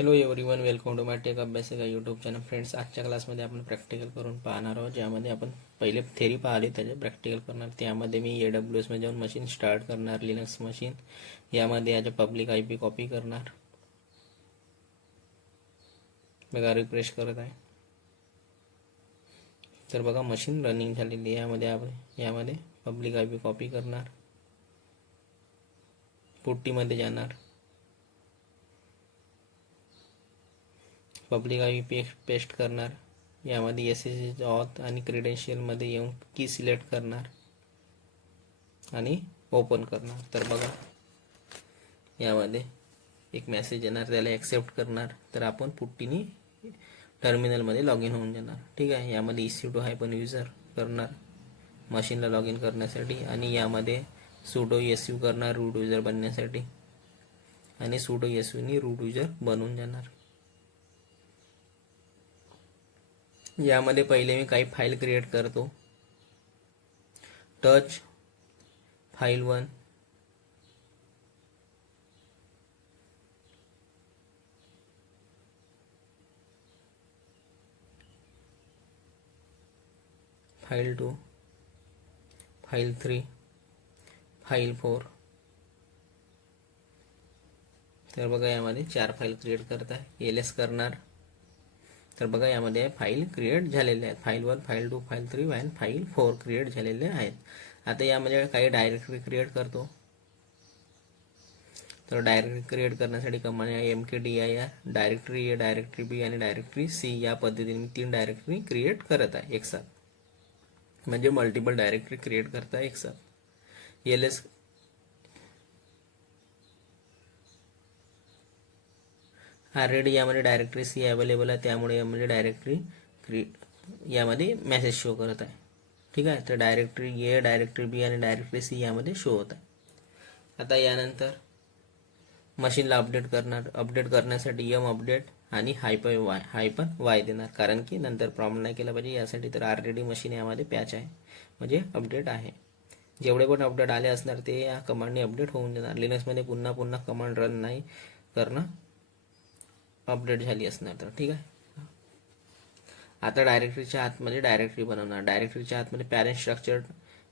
Hello everyone, welcome to my tech अभ्यासिका YouTube channel. Friends, आजच्या क्लासमध्ये आपण प्रॅक्टिकल करून पाहणार आहोत, ज्यामध्ये आपण पहिले थेरी पाहिली त्याचे प्रॅक्टिकल करणार. त्यामध्ये मी AWS मध्ये जाऊन मशीन स्टार्ट करणार, लिनक्स मशीन. यामध्ये याचे पब्लिक IP कॉपी करणार. बघा, रिफ्रेश करत आहे तर बघा मशीन रनिंग झालेली आहे. यामध्ये पब्लिक IP कॉपी करणार, पुट्टीमध्ये जाणार, पब्लिक IP पेस्ट करणार. यामध्ये SSH ऑथ आणि क्रेडेन्शियलमध्ये येऊन की सिलेक्ट करणार आणि ओपन करणार. तर बघा, यामध्ये एक मेसेज येणार, त्याला ॲक्सेप्ट करणार. तर आपण पुट्टीने टर्मिनलमध्ये लॉग इन होऊन जाणार. ठीक आहे. यामध्ये EC2 -user करणार मशीनला लॉग इन करण्यासाठी, आणि यामध्ये sudo su करणार रूट युजर बनण्यासाठी, आणि sudo su नी रूट युजर बनून जाणार. यामध्ये पहिले मी काही फाईल क्रिएट करतो. Touch file 1, file 2, file 3, file 4. तर बघा, यामध्ये 4 फाईल क्रिएट करत आहे. LS करणार. तर बघा, यामध्ये फाईल क्रिएट झालेले आहेत. फाईल 1, फाईल 2, फाईल 3 आणि फाईल 4 क्रिएट झालेले आहेत. आता यामध्ये काही डायरेक्टरी क्रिएट करतो. तर डायरेक्टरी क्रिएट करण्यासाठी कमांड आहे mkdir. Directory A, directory B आणि डायरेक्टरी C. या पद्धतीने मी 3 डायरेक्टरी क्रिएट करत आहे एकसाथ, म्हणजे मल्टिपल डायरेक्टरी क्रिएट करता है एकसाथ. LS ऑलरेडी यामध्ये डायरेक्टरी C अवेलेबल आहे, त्यामुळे यामध्ये डायरेक्टरी यामध्ये मेसेज शो करत आहे. ठीक आहे. तर डायरेक्टरी A, डायरेक्टरी B आणि डायरेक्टरी C यामध्ये शो होत आहे. आता यानंतर मशीनला अपडेट करणार. अपडेट करण्यासाठी अपडेट आणि -y देणार, कारण की नंतर प्रॉब्लेम नाही केला पाहिजे यासाठी. तर ऑलरेडी मशीन यामध्ये पॅच आहे, म्हणजे अपडेट आहे. जेवढे पण अपडेट आले असणार ते या कमांडने अपडेट होऊन जाणार. लिनक्समध्ये पुन्हा पुन्हा कमांड रन नाही करणं, अपडेट झाली असणार तर. ठीक आहे. आता डायरेक्टरीच्या आतमध्ये डायरेक्टरी बनवणार. डायरेक्टरीच्या आतमध्ये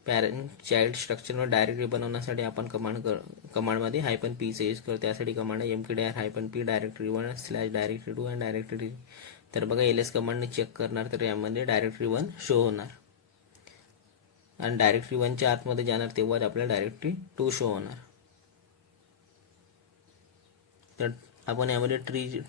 पॅरेंट चाइल्ड स्ट्रक्चरवर डायरेक्टरी बनवण्यासाठी आपण कमांडमध्ये -p यूज करतो. त्यासाठी कमांड आहे mkdir -p डायरेक्टरी 1 / डायरेक्टरी 2 आणि डायरेक्टरी. तर बघा, LS कमांडने चेक करणार, तर यामध्ये डायरेक्टरी 1 शो होणार, आणि डायरेक्टरी 1च्या आतमध्ये जाणार तेव्हा आपल्याला डायरेक्टरी 2 शो होणार. तर आपण यामध्ये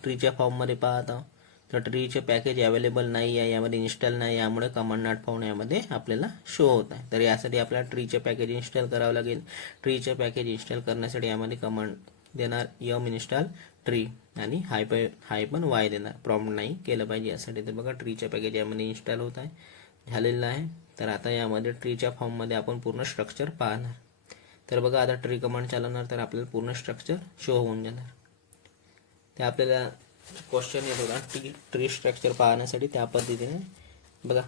ट्रीच्या फॉर्ममध्ये पाहत आहोत. तर ट्रीचे पॅकेज अवेलेबल नाही आहे, यामध्ये इन्स्टॉल नाही, यामुळे कमांड नॉट फाउंड यामध्ये आपल्याला शो होत आहे. तर यासाठी आपल्याला ट्रीचे पॅकेज इन्स्टॉल करावं लागेल. ट्रीचे पॅकेज इन्स्टॉल करण्यासाठी यामध्ये कमांड देणार install ट्री आणि -y देणार. प्रॉम्प्ट नाही केलं पाहिजे यासाठी. तर बघा, ट्रीचे पॅकेज यामध्ये इन्स्टॉल होत आहे, झालेलं आहे. तर आता यामध्ये ट्रीच्या फॉर्ममध्ये आपण पूर्ण स्ट्रक्चर पाहणार. तर बघा, आता ट्री कमांड चालवणार, तर आपल्याला पूर्ण स्ट्रक्चर शो होऊन जाणार. ते आपल्याला क्वेश्चन येत होता ट्री स्ट्रक्चर पाहण्यासाठी, त्या पद्धतीने बघा,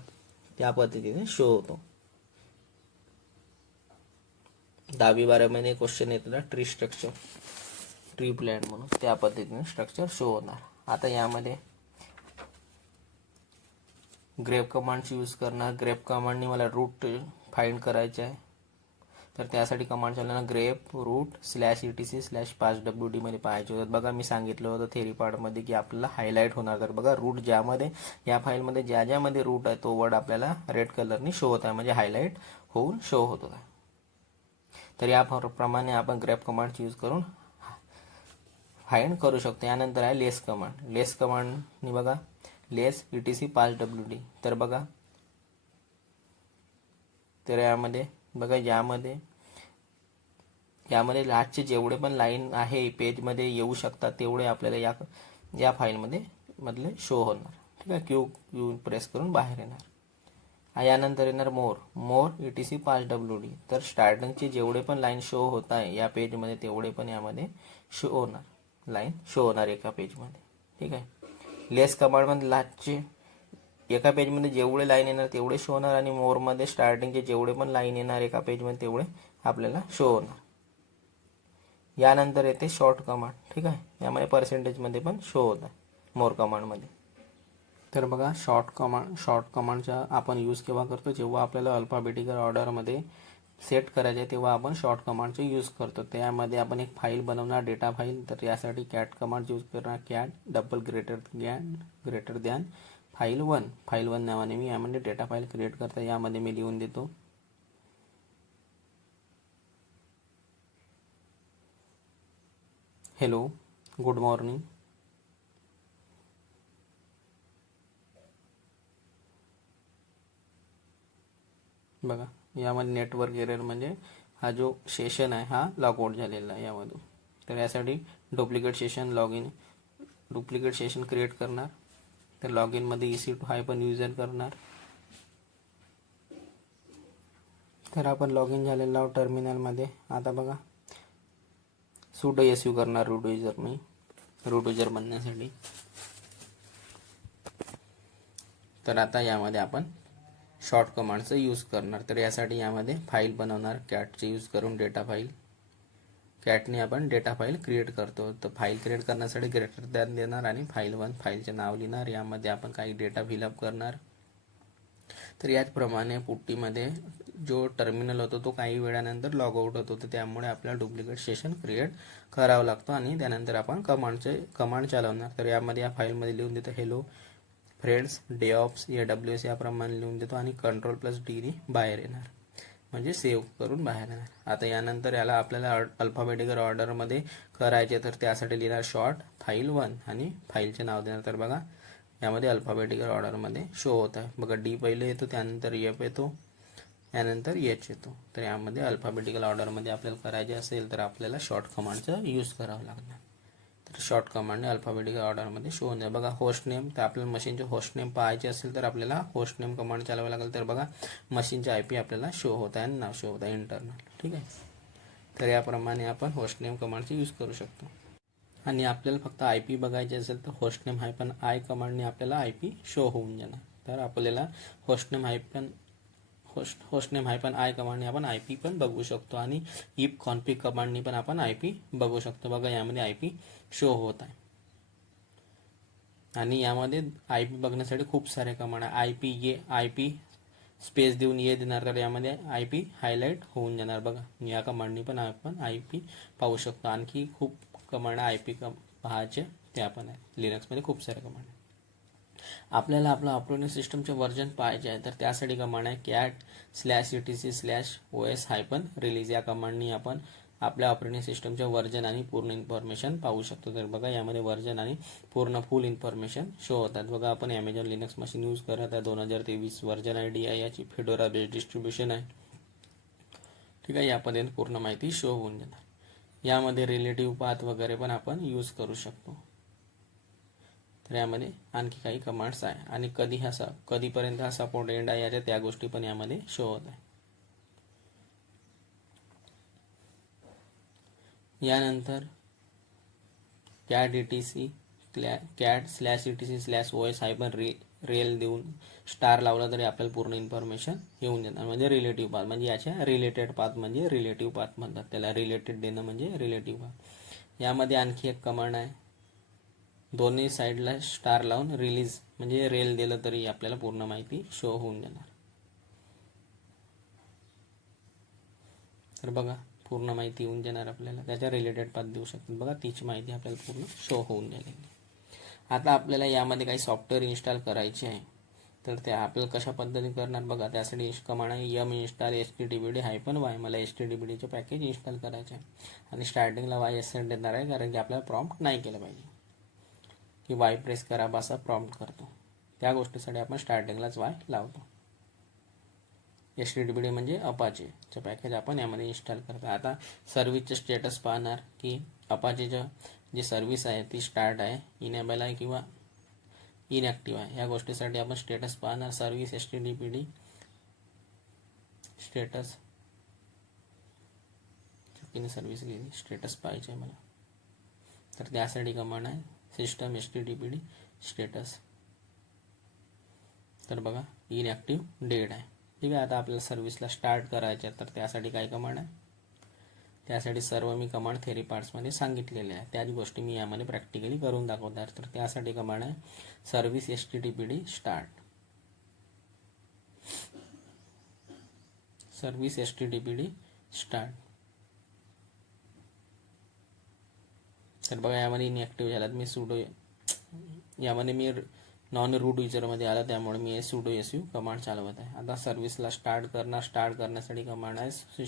त्या पद्धतीने शो होतो. 10वी-12वी मध्ये क्वेश्चन येत होता ट्री स्ट्रक्चर, ट्री प्लॅन म्हणून, त्या पद्धतीने स्ट्रक्चर शो होणार. आता यामध्ये ग्रेप कमांडची यूज करणार. ग्रेप कमांडने मला रूट फाइंड करायचे आहे, तर त्यासाठी कमांड चालवणार ग्रेप रूट /etc/5wd मध्ये पाहायचे होतं. बघा, मी सांगितलं होतं थेरी पार्टमध्ये की आपल्याला हायलाईट होणार. तर बघा, रूट ज्यामध्ये या फाईलमध्ये ज्यामध्ये रूट आहे तो वर्ड आपल्याला रेड कलरने शो होत आहे, म्हणजे हायलाईट होऊन शो होत आहे. तर याप्रमाणे आपण ग्रेप कमांडची यूज करून फाइंड करू शकतो. यानंतर आहे लेस कमांड. लेस कमांडनी बघा, लेस etc/5wd. तर बघा, तर यामध्ये बघा, यामध्ये लास्टचे जेवढे पण लाईन आहे पेजमध्ये येऊ शकतात तेवढे आपल्याला या फाईलमध्ये मधले शो होणार. ठीक आहे. क्यू प्रेस करून बाहेर येणार. यानंतर येणार मोर etc/5wd. तर स्टार्टिंगचे जेवढे पण लाईन शो होत आहे या पेजमध्ये तेवढे पण यामध्ये शो होणार, लाईन शो होणार एका पेजमध्ये. ठीक आहे. लेस कमांडमध्ये लास्टचे एका पेजमध्ये जेवढे लाईन येणार तेवढे शो होणार, आणि मोरमध्ये स्टार्टिंगचे जेवढे पण लाईन येणार एका पेजमध्ये तेवढे आपल्याला शो होणार. यानंतर येते शॉर्ट कमांड. ठीक आहे, यामध्ये पर्सेंटेजमध्ये पण शो होत आहे मोर कमांडमध्ये. तर बघा, शॉर्ट कमांडचा आपण यूज केव्हा करतो, जेव्हा आपल्याला अल्फाबेटिकल ऑर्डरमध्ये सेट करायचे आहे तेव्हा आपण शॉर्ट कमांडचा यूज करतो. त्यामध्ये आपण एक फाईल बनवणार, डेटा फाईल. तर यासाठी कॅट कमांड यूज करणार. Cat double greater than file 1 नावाने मी यामध्ये डेटा फाईल क्रिएट करता. यामध्ये मी लिहून देतो हॅलो, गुड मॉर्निंग. बघा, यामध्ये नेटवर्क एरर म्हणजे हा जो सेशन आहे हा लॉग आउट झालेला आहे यामधून. तर यासाठी डुप्लिकेट सेशन क्रिएट करणार. तर लॉग इनमध्ये EC2 हायफन युजर करणार. तर आपण लॉग इन झालेलो आहोत टर्मिनलमध्ये. आता बघा, sudo su करणार रूट युजर बनण्यासाठी. तर आता यामध्ये आपण शॉर्ट कमांडचं यूज करणार. तर यासाठी यामध्ये फाईल बनवणार कॅटचे यूज करून, डेटा फाईल. कॅटने आपण डेटा फाईल क्रिएट करतो. तर फाईल क्रिएट करण्यासाठी ग्रेटर दॅन देणार आणि फाईल 1 फाईलचे नाव लिहिणार. यामध्ये आपण काही डेटा फिलअप करणार. तर याचप्रमाणे पुट्टीमध्ये जो टर्मिनल होतो तो काही वेळानंतर लॉग आउट होतो. तर त्यामुळे आपल्याला डुप्लिकेट सेशन क्रिएट करावं लागतं आणि त्यानंतर आपण कमांड चालवणार. तर यामध्ये या फाईलमध्ये लिहून देतो हॅलो फ्रेंड्स डेऑप्स AWS याप्रमाणे लिहून देतो आणि Ctrl+D बाहेर येणार, म्हणजे सेव्ह करून बाहेर येणार. आता यानंतर याला आपल्याला अल्फाबेटिकल ऑर्डरमध्ये करायचे. तर त्यासाठी लिहिणार शॉर्ट फाईल 1 आणि फाईलचे नाव देणार. तर बघा, यामध्ये अल्फाबेटिकल ऑर्डरमध्ये शो होत आहे. बघा, D पहिले येतो, त्यानंतर F येतो, यानंतर H येतो. तर यामध्ये अल्फाबेटिकल ऑर्डरमध्ये आपल्याला करायचे असेल तर आपल्याला शॉर्ट कमांडचा यूज करावा लागणार. तर शॉर्ट कमांडने अल्फाबेटिकल ऑर्डरमध्ये शो होणार. बघा, होस्ट नेम. तर आपल्याला मशीनचे होस्ट नेम पाहायचे असेल तर आपल्याला होस्ट नेम कमांड चालवावं लागेल. तर बघा, मशीनचे IP आपल्याला शो होत आहे आणि नाव शो होत आहे इंटरनल. ठीक आहे, तर याप्रमाणे आपण होस्ट नेम कमांडचे यूज करू शकतो. आणि आपल्याला फक्त IP बघायचे असेल तर होस्ट नेम हायफन I कमांडने आपल्याला IP शो होऊन जाणार. तर आपल्याला होस्ट नेम हायफन I कमांडने आपण IP पण बघू शकतो आणि if config कमांडने पण आपण IP बघू शकतो. बघा, यामध्ये IP शो होत आहे आणि यामध्ये IP बघण्यासाठी खूप सारे कमांड आहे. IP स्पेस देऊन ये देणार. तर यामध्ये IP हायलाइट होऊन जाणार. बघा, या कमांडने पण आपण IP पाहू शकतो. आणखी खूप कमांड IP पाहायचे ते आपण आहे. लिनक्समध्ये खूप सारे कमांड आहे. आपल्याला आपलं ऑपरेटिंग सिस्टमचे व्हर्जन पाहायचे आहे. तर त्यासाठी कमांड आहे cat/etc/os-release. या कमांडनी आपण आपल्या ऑपरेटिंग सिस्टमचे व्हर्जन आणि पूर्ण इन्फॉर्मेशन पाहू शकतो. तर बघा, यामध्ये व्हर्जन आणि फुल इन्फॉर्मेशन शो होतात. बघा, आपण ॲमेझॉन लिनक्स मशीन यूज करत आहे. 2023 व्हर्जन ID आहे याची. फेडोरा बेस्ड डिस्ट्रीब्युशन आहे. ठीक आहे, यापर्यंत पूर्ण माहिती शो होऊन जाणार. यामध्ये रिलेटिव्ह पाथ वगैरे पण आपण यूज करू शकतो. तर यामध्ये आणखी काही कमांड्स आहे आणि कधीपर्यंत हा सपोर्ट एंड आहे याच्या त्या गोष्टी पण यामध्ये शो होत आहे. यानंतर cat/etc/os-rel देऊन स्टार लावला तरी आपल्याला पूर्ण इन्फॉर्मेशन येऊन जाणार. म्हणजे रिलेटिव्ह पाथ, म्हणजे याच्या रिलेटेड पाथ म्हणजे रिलेटिव्ह पाथ म्हणतात त्याला. रिलेटेड देणं म्हणजे रिलेटिव्ह पाथ. यामध्ये आणखी एक कमांड आहे, दोन्ही साईडला स्टार लावून रिलीज म्हणजे रेल दिलं तरी आपल्याला पूर्ण माहिती शो होऊन जाणार. तर बघा, पूर्ण माहिती येऊन जाणार आपल्याला. त्याच्या रिलेटेड पाथ देऊ शकतात. बघा, तीच माहिती आपल्याला पूर्ण शो होऊन जाईल. आता आपल्याला यामध्ये काही सॉफ्टवेअर इन्स्टॉल करायचे आहे. तर ते आपल्याला कशा पद्धतीने करणार बघा. त्यासाठी कमांड आहे yum-install HTTPD-y. मला HTTPDचे पॅकेज इन्स्टॉल करायचे आहे आणि स्टार्टिंगला YSL देणार आहे, कारण की आपल्याला प्रॉम्प्ट नाही केलं पाहिजे की Y प्रेस करा असा प्रॉम्प्ट करतो. त्या गोष्टीसाठी आपण स्टार्टिंगलाच Y लावतो. HTTPD म्हणजे अपाचेचं पॅकेज आपण यामध्ये इन्स्टॉल करतो. आता सर्व्हिसचं स्टेटस पाहणार की अपाचेचं जी सर्व्हिस आहे ती स्टार्ट आहे, इनेबल आहे किंवा इनॅक्टिव्ह आहे. या गोष्टीसाठी आपण स्टेटस पाहणार. सर्व्हिस HTTPD स्टेटस, चुकीने सर्व्हिस गेली, स्टेटस पाहिजे मला. तर त्यासाठी कमांड आहे सिस्टम HTTPD स्टेटस. तर बघा, इनॅक्टिव्ह डेड आहे. ठीक आहे, आता आपल्याला सर्व्हिसला स्टार्ट करायचं आहे. तर त्यासाठी काय कमांड आहे, त्यासाठी सर्व मी कमांड थेरी पार्ट्समध्ये सांगितलेले आहे. त्याच गोष्टी मी यामध्ये प्रॅक्टिकली करून दाखवणार. तर त्यासाठी कमांड आहे service HTTPD start. Service HTTPD start. तर बघा यामध्ये इनएक्टिव्ह झालात. मी सुडो यामध्ये मी नॉन रूट युजरमध्ये आला, त्यामुळे मी सुडो SU कमांड चालवत आहे. आता सर्व्हिसला स्टार्ट करण्यासाठी कमांड आहे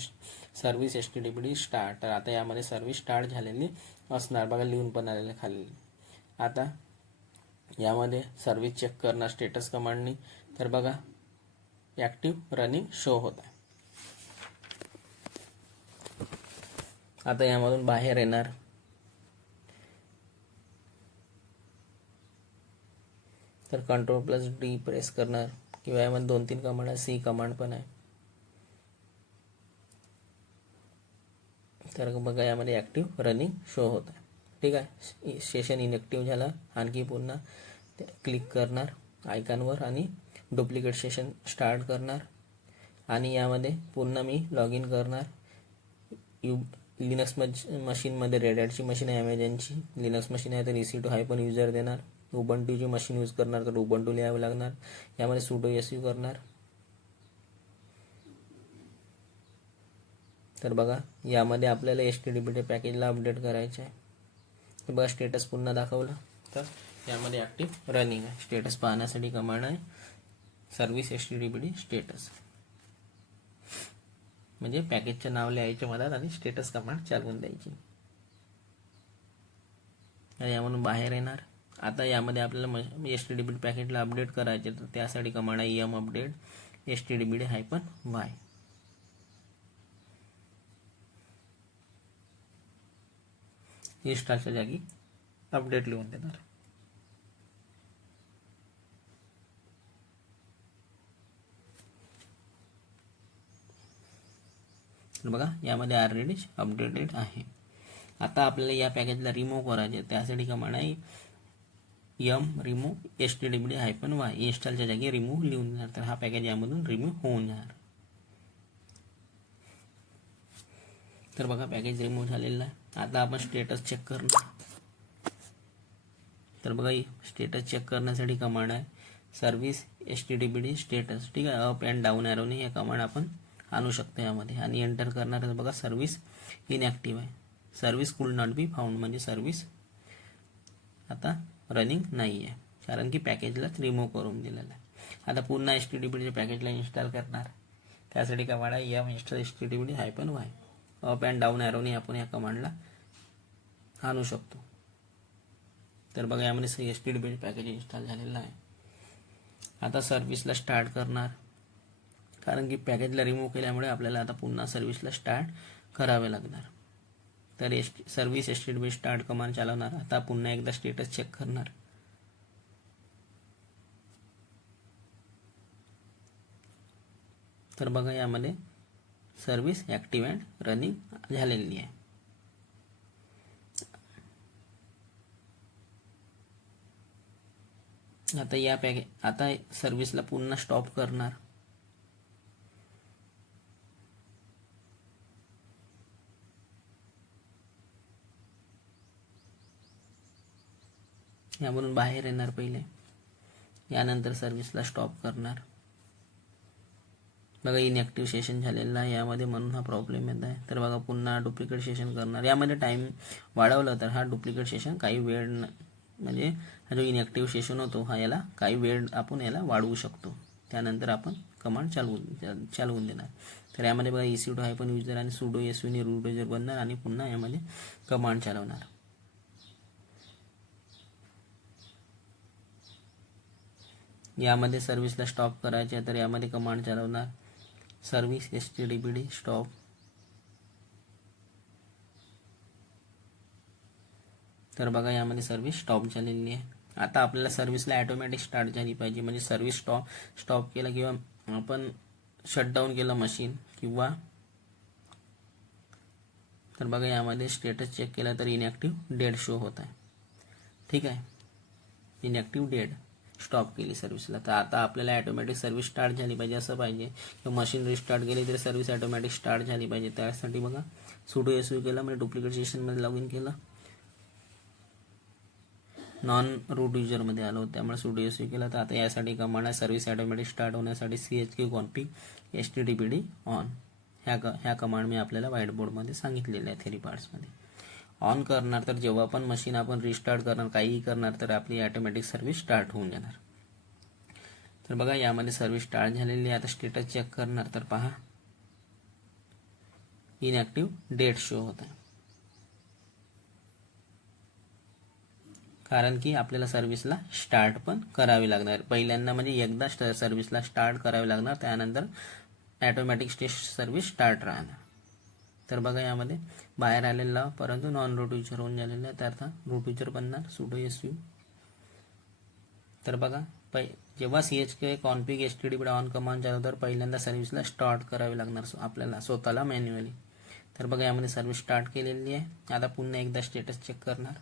सर्व्हिस HTTPD स्टार्ट. तर आता यामध्ये सर्व्हिस स्टार्ट झालेली असणार. बघा लिहून पण आलेले खाली. आता यामध्ये सर्व्हिस चेक करणार स्टेटस कमांडनी. तर बघा ॲक्टिव्ह रनिंग शो होत आहे. आता यामधून बाहेर येणार. तर Ctrl+D प्रेस करणार, किंवा यामध्ये 2-3 कमांड आहे. C कमांड पण आहे. तर बघा यामध्ये ॲक्टिव्ह रनिंग शो होत आहे. ठीक आहे. सेशन इनएक्टिव्ह झाला. आणखी पुन्हा क्लिक करणार आयकॉनवर आणि डुप्लिकेट सेशन स्टार्ट करणार. आणि यामध्ये पुन्हा मी लॉग इन करणार. लिनक्स मशीनमध्ये रेड हॅटची मशीन आहे, ॲमेझॉनची लिनक्स मशीन आहे, तर EC2 हायफन युजर देणार. उबंटूची मशीन यूज करणार तर उबंटू लिहावं लागणार. यामध्ये सुडो SU करणार. तर बघा यामध्ये आपल्याला HTTPD पॅकेजला अपडेट करायचे आहे. तर बघा स्टेटस पुन्हा दाखवलं. तर यामध्ये ॲक्टिव्ह रनिंग आहे. स्टेटस पाहण्यासाठी कमांड आहे सर्व्हिस HTTPD स्टेटस. म्हणजे पॅकेजचं नाव लिहायचे मधात आणि स्टेटस कमांड चालवून द्यायची. आणि यामधून बाहेर येणार. आता यामध्ये आपल्याला HTTPD पॅकेटला अपडेट करायचे, तर त्यासाठी कमांड आहे update HTTPD-y. इन्स्टॉलच्या जागी अपडेट लिहून देणार. बघा यामध्ये ऑलरेडी अपडेटेड आहे. आता आपल्याला या पॅकेजला रिमूव्ह करायचे, त्यासाठी कमांड आहे remove HTTPD-y. इन्स्टॉलच्या जागी रिमूव्ह लिहून देणार. तर हा पॅकेज यामधून रिमूव्ह होऊन जाणार. तर बघा पॅकेज रिमूव्ह झालेला आहे. आता आपण स्टेटस चेक करणार. तर बघा स्टेटस चेक करण्यासाठी कमांड आहे सर्व्हिस HTTPD स्टेटस. ठीक आहे. अप अँड डाऊन ॲरोने हे कमांड आपण आणू शकतो यामध्ये. आणि एंटर करणार. तर बघा सर्व्हिस इनॲक्टिव्ह आहे. सर्व्हिस कुड नॉट बी फाउंड, म्हणजे सर्व्हिस आता रनिंग नाही आहे, कारण की पॅकेजलाच रिमूव्ह करून दिलेलं आहे. आता पुन्हा HTTPD पॅकेजला इन्स्टॉल करणार. त्यासाठी कमांड आहे install HTTPD-y. Up and down ॲरोने आपण या कमांडला आणू शकतो. तर बघा यामध्ये HTTPD पॅकेज इन्स्टॉल झालेला आहे. आता सर्व्हिसला स्टार्ट करणार, कारण की पॅकेजला रिमूव्ह केल्यामुळे आपल्याला आता पुन्हा सर्व्हिसला स्टार्ट करावे लागणार. तर सर्व्हिस HTTPD स्टार्ट कमांड चालवणार. आता पुन्हा एकदा स्टेटस चेक करणार. तर बघा यामध्ये सर्व्हिस ॲक्टिव्ह अँड रनिंग झालेली आहे. आता सर्व्हिसला पुन्हा स्टॉप करणार. यामधून बाहेर येणार पहिले, यानंतर सर्व्हिसला स्टॉप करणार. बघा इनॲक्टिव्ह सेशन झालेलं आहे यामध्ये, म्हणून हा प्रॉब्लेम येत आहे. तर बघा पुन्हा डुप्लिकेट सेशन करणार. यामध्ये टाइम वाढवलं तर हा डुप्लिकेट सेशन काही वेळ, म्हणजे हा जो इनॲक्टिव्ह सेशन होतो हा याला काही वेळ आपण याला वाढवू शकतो. त्यानंतर आपण कमांड चालवून देणार. तर यामध्ये बघा EC2 हायफन युजर आणि सुडो SU ने रूट युजर बनणार आणि पुन्हा यामध्ये कमांड चालवणार. यामध्ये सर्व्हिसला स्टॉप करायचे, तर यामध्ये कमांड चालवणार सर्व्हिस HTTPD स्टॉप. तर बघा यामध्ये सर्व्हिस स्टॉप झालेली आहे. आता आपल्याला सर्व्हिसला ॲटोमॅटिक स्टार्ट झाली पाहिजे, म्हणजे सर्व्हिस स्टॉप केला किंवा आपण शटडाऊन केलं मशीन किंवा, तर बघा यामध्ये स्टेटस चेक केला तर इनॲक्टिव्ह डेड शो होत आहे. ठीक आहे. इनॲक्टिव्ह डेड स्टॉप केली सर्व्हिसला. तर आता आपल्याला ॲटोमॅटिक सर्व्हिस स्टार्ट झाली पाहिजे असं पाहिजे, किंवा मशीन रिस्टार्ट केली तरी सर्व्हिस ॲटोमॅटिक स्टार्ट झाली पाहिजे. त्यासाठी बघा sudo su केलं, म्हणजे डुप्लिकेट सेशनमध्ये लॉग इन केलं, नॉन रूट युजरमध्ये आलो, त्यामुळे sudo su केलं. तर आता यासाठी कमांड आहे सर्व्हिस ॲटोमॅटिक स्टार्ट होण्यासाठी chk config httpd ऑन. ह्या कमांड मी आपल्याला व्हाईट बोर्डमध्ये सांगितलेल्या आहे थेरी पार्ट्समध्ये. ऑन करणार तर जेव्हा पण मशीन आपण रिस्टार्ट करणार, काहीही करणार, तर आपली ॲटोमॅटिक सर्व्हिस स्टार्ट होऊन जाणार. तर बघा यामध्ये सर्व्हिस स्टार्ट झालेली आहे. आता स्टेटस चेक करणार तर पहा इनॅक्टिव्ह डेट शो होत आहे, कारण की आपल्याला सर्व्हिसला स्टार्ट पण करावी लागणार. पहिल्यांदा म्हणजे एकदा सर्व्हिसला स्टार्ट करावी लागणार, त्यानंतर ॲटोमॅटिक सर्व्हिस स्टार्ट राहणार. तर बघा यामध्ये बाहेर आलेला परंतु नॉन रूट युजर होऊन झालेला आहे, तर आता रूट युजर बनणार sudo su. तर बघा जेव्हा chk config httpd on command चालू तर पहिल्यांदा सर्व्हिसला स्टार्ट करावी लागणार आपल्याला स्वतःला मॅन्युअली. तर बघा यामध्ये सर्व्हिस स्टार्ट केलेली आहे. आता पुन्हा एकदा स्टेटस चेक करणार,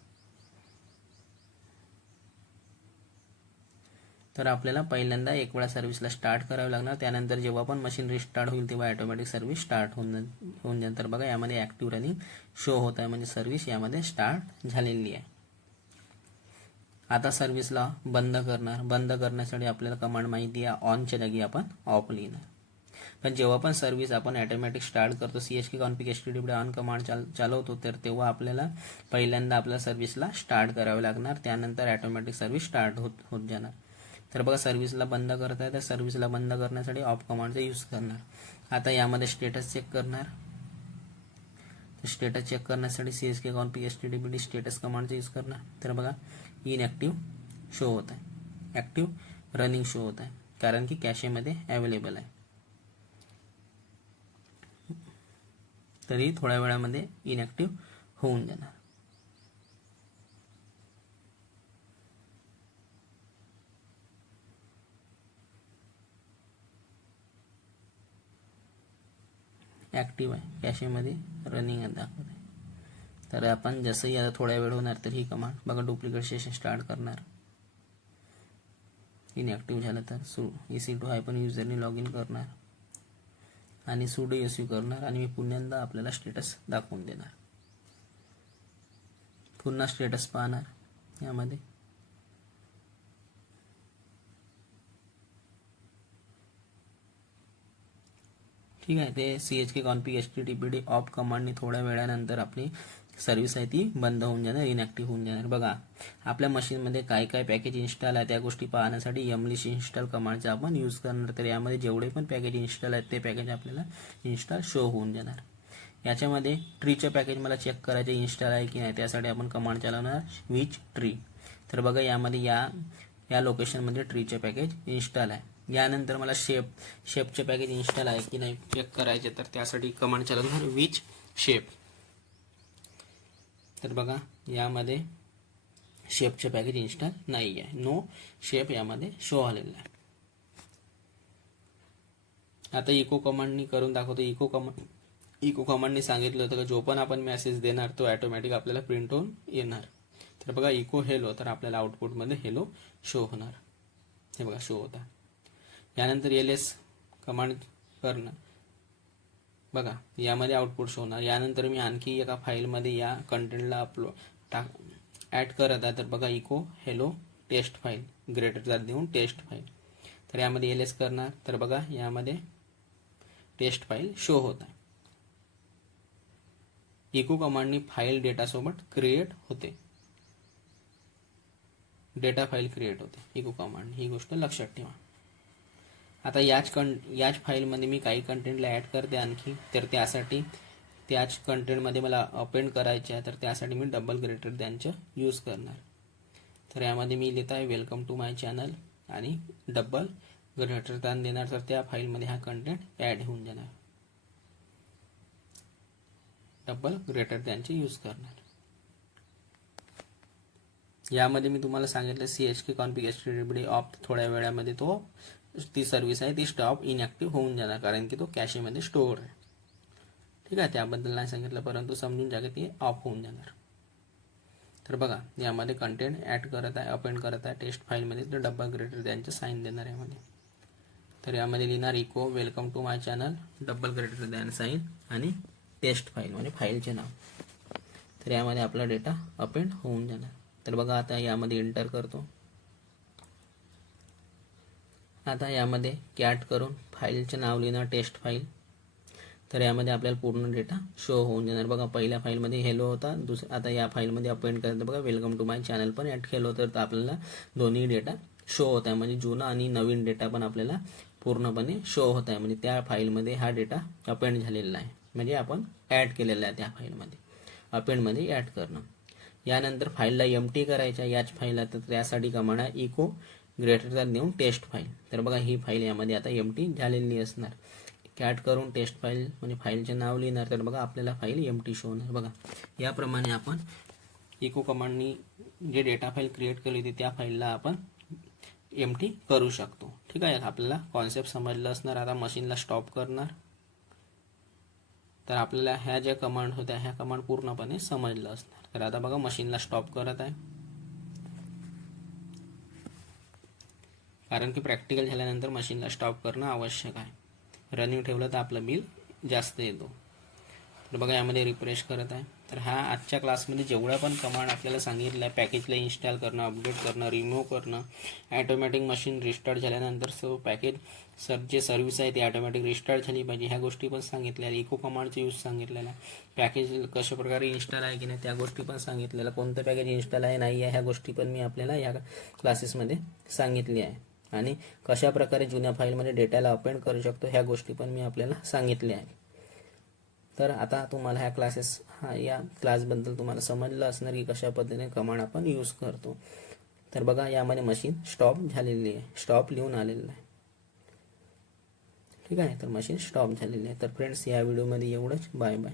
तर आपल्याला पहिल्यांदा एक वेळा सर्व्हिसला स्टार्ट करावी लागणार, त्यानंतर जेव्हा पण मशीन रिस्टार्ट होईल तेव्हा ॲटोमॅटिक सर्व्हिस स्टार्ट होऊन जाईल. तर बघा यामध्ये ॲक्टिव्ह रनिंग शो होत आहे, म्हणजे सर्व्हिस यामध्ये स्टार्ट झालेली आहे. आता सर्व्हिसला बंद करणार. बंद करण्यासाठी आपल्याला कमांड माहिती आहे, ऑनच्या जागी आपण ऑफ लिहिणार. पण जेव्हा पण सर्व्हिस आपण ॲटोमॅटिक स्टार्ट करतो, chk config httpd on command चालवतो, तर तेव्हा आपल्याला पहिल्यांदा आपल्या सर्व्हिसला स्टार्ट करावे लागणार, त्यानंतर ॲटोमॅटिक सर्व्हिस स्टार्ट होत जाणार. तर बघा सर्व्हिसला बंद करत आहे, तर सर्व्हिसला बंद करण्यासाठी ऑफ कमांडचा यूज करणार. आता यामध्ये स्टेटस चेक करणार. स्टेटस चेक करण्यासाठी chk config httpd स्टेटस कमांडचा यूज करणार. तर बघा इनॅक्टिव्ह शो होत आहे, ॲक्टिव्ह रनिंग शो होत आहे, कारण की कॅशेमध्ये अवेलेबल आहे. तरी थोड्या वेळामध्ये इनॅक्टिव्ह होऊन जाणार. ॲक्टिव्ह आहे, कॅशेमध्ये रनिंग दाखवत आहे. तर आपण जसंही आता थोड्या वेळ होणार तर ही कमांड बघा डुप्लिकेट सेशन स्टार्ट करणार. इनॅक्टिव्ह झालं तर EC2 हायफन युजरने लॉग इन करणार आणि sudo su करणार, आणि मी पुन्हा आपल्याला स्टेटस दाखवून देणार. पुन्हा स्टेटस पाहणार यामध्ये. ठीक आहे, ते chk config httpd ऑफ कमांडने थोड्या वेळानंतर आपली सर्व्हिस आहे ती बंद होऊन जाणार, इनॅक्टिव्ह होऊन जाणार. बघा आपल्या मशीनमध्ये काय काय पॅकेज इन्स्टॉल आहे त्या गोष्टी पाहण्यासाठी mlist इन्स्टॉल कमांडचा आपण यूज करणार. तर यामध्ये जेवढे पण पॅकेज इन्स्टॉल आहेत ते पॅकेज आपल्याला इन्स्टॉल शो होऊन जाणार. याच्यामध्ये ट्रीचं पॅकेज मला चेक करायचे इन्स्टॉल आहे की नाही, त्यासाठी आपण कमांड चालवणार स्विच ट्री. तर बघा यामध्ये या लोकेशनमध्ये ट्रीचे पॅकेज इन्स्टॉल आहे. यानंतर मला शेपचे पॅकेज इन्स्टॉल आहे की नाही चेक करायचे, तर त्यासाठी कमांड चालवणार विच शेप. तर बघा यामध्ये शेपचे पॅकेज इन्स्टॉल नाही आहे, नो शेप यामध्ये शो आलेला आहे. आता इको कमांडनी करून दाखवतो. इको कमांडनी सांगितलं होतं की जो पण आपण मेसेज देणार तो ऑटोमॅटिक आपल्याला प्रिंट होऊन येणार. तर बघा इको हेलो, तर आपल्याला आउटपुटमध्ये हेलो शो होणार. हे बघा शो होता. यानंतर ls कमांड करणार. बघा यामध्ये आउटपुट शो होणार. यानंतर मी आणखी एका फाईलमध्ये या कंटेंटला ॲड करत आहे. तर बघा echo hello test file greater than देऊन टेस्ट फाईल. तर यामध्ये ls करणार. तर बघा यामध्ये टेस्ट फाईल शो होत आहे. इको कमांडनी फाईल डेटासोबत क्रिएट होते, डेटा फाईल क्रिएट होते इको कमांड, ही गोष्ट लक्षात ठेवा. आता याच फाईलमध्ये मी काही कंटेंटला ॲड करते आणखी. तर त्यासाठी त्याच कंटेंटमध्ये मला अपेंड करायचे आहे, तर त्यासाठी मी डबल ग्रेटर दॅनचं यूज करणार. तर यामध्ये मी लिहित आहे वेलकम टू माय चॅनल आणि डबल ग्रेटर दॅन देणार. तर त्या फाईलमध्ये हा कंटेंट ॲड होऊन जाणार. डबल ग्रेटर दॅनचे यूज करणार. यामध्ये मी तुम्हाला सांगितलं chk config httpd ऑफ थोड्या वेळामध्ये ती सर्व्हिस आहे ती स्टॉप इनॅक्टिव्ह होऊन जाणार, कारण की तो कॅशेमध्ये स्टोअर आहे. ठीक आहे, त्याबद्दल नाही सांगितलं, परंतु समजून जा की ती ऑफ होऊन जाणार. तर बघा यामध्ये कंटेंट ॲड करत आहे, अपेंड करत आहे टेस्ट फाईलमध्ये, तर डबल ग्रेटर दॅनचं साईन देणार आहे यामध्ये. तर यामध्ये लिहिणार echo welcome to my channel double greater than sign आणि टेस्ट फाईल म्हणजे फाईलचे नाव. तर यामध्ये आपला डेटा अपेंड होऊन जाणार. तर बघा आता यामध्ये एंटर करतो. आता यामध्ये कॅट करून फाईलचे नाव लिहिणार टेस्ट फाईल. तर यामध्ये आपल्याला पूर्ण डेटा शो होऊन जाणार. बघा पहिल्या फाईलमध्ये हेलो होता, आता या फाईलमध्ये अपेंड करायचं बघा वेलकम टू माय चॅनल पण ॲड केलं होतं. तर आपल्याला दोन्ही डेटा शो होत आहे, म्हणजे जुना आणि नवीन डेटा पण आपल्याला पूर्णपणे शो होत आहे. म्हणजे त्या फाईलमध्ये हा डेटा अपेंड झालेला आहे, म्हणजे आपण ॲड केलेला आहे त्या फाईलमध्ये. अपेंडमध्ये ॲड करणं. यानंतर फाईलला एम्प्टी करायच्या याच फाईलला, तर त्यासाठी कमांड आहे इको ग्रेटर दॅन देऊन टेस्ट फाईल. तर बघा ही फाईल यामध्ये आता एम्प्टी झालेली असणार. कॅट करून टेस्ट फाईल म्हणजे फाईलचे नाव लिहिणार. तर बघा आपल्याला फाईल एम्प्टी शो होणार. बघा याप्रमाणे आपण इको कमांडनी जे डेटा फाईल क्रिएट केली होती त्या फाईलला आपण एम्प्टी करू शकतो. ठीक आहे, आपल्याला कॉन्सेप्ट समजलं असणार. आता मशीनला स्टॉप करणार. तर आपल्याला ह्या ज्या कमांड होत्या ह्या कमांड पूर्णपणे समजलं असणार. तर आता बघा मशीनला स्टॉप करत आहे, कारण की प्रॅक्टिकल झाल्यानंतर मशीनला स्टॉप करणं आवश्यक आहे. रनिंग ठेवलं तर आपलं बिल जास्त येतो. तर बघा यामध्ये रिफ्रेश करत आहे. तर हा आजच्या क्लासमध्ये जेवढ्या पण कमांड आपल्याला सांगितलं आहे, पॅकेजला इन्स्टॉल करणं, अपडेट करणं, रिमूव्ह करणं, ॲटोमॅटिक मशीन रिस्टार्ट झाल्यानंतर पॅकेज जे सर्व्हिस आहे ती ॲटोमॅटिक रिस्टार्ट झाली पाहिजे, ह्या गोष्टी पण सांगितलेल्या. इको कमांडचा यूज सांगितलेला आहे. पॅकेज कशा प्रकारे इन्स्टॉल आहे की नाही त्या गोष्टी पण सांगितलेल्या. कोणतं पॅकेज इन्स्टॉल आहे नाही आहे ह्या गोष्टी पण मी आपल्याला या क्लासेसमध्ये सांगितली आहे. आणि कशा प्रकारे जुन्या फाईलमध्ये डेटाला अपेंड करू शकतो ह्या गोष्टी पण मी आपल्याला सांगितल्या आहे. तर आता तुम्हाला या क्लासबद्दल तुम्हाला समजलं असणार की कशा पद्धतीने कमांड आपण यूज करतो. तर बघा यामध्ये मशीन स्टॉप झालेली आहे, स्टॉप लिहून आलेलं आहे. ठीक आहे, तर मशीन स्टॉप झालेली आहे. तर फ्रेंड्स या व्हिडिओमध्ये एवढंच. Bye bye.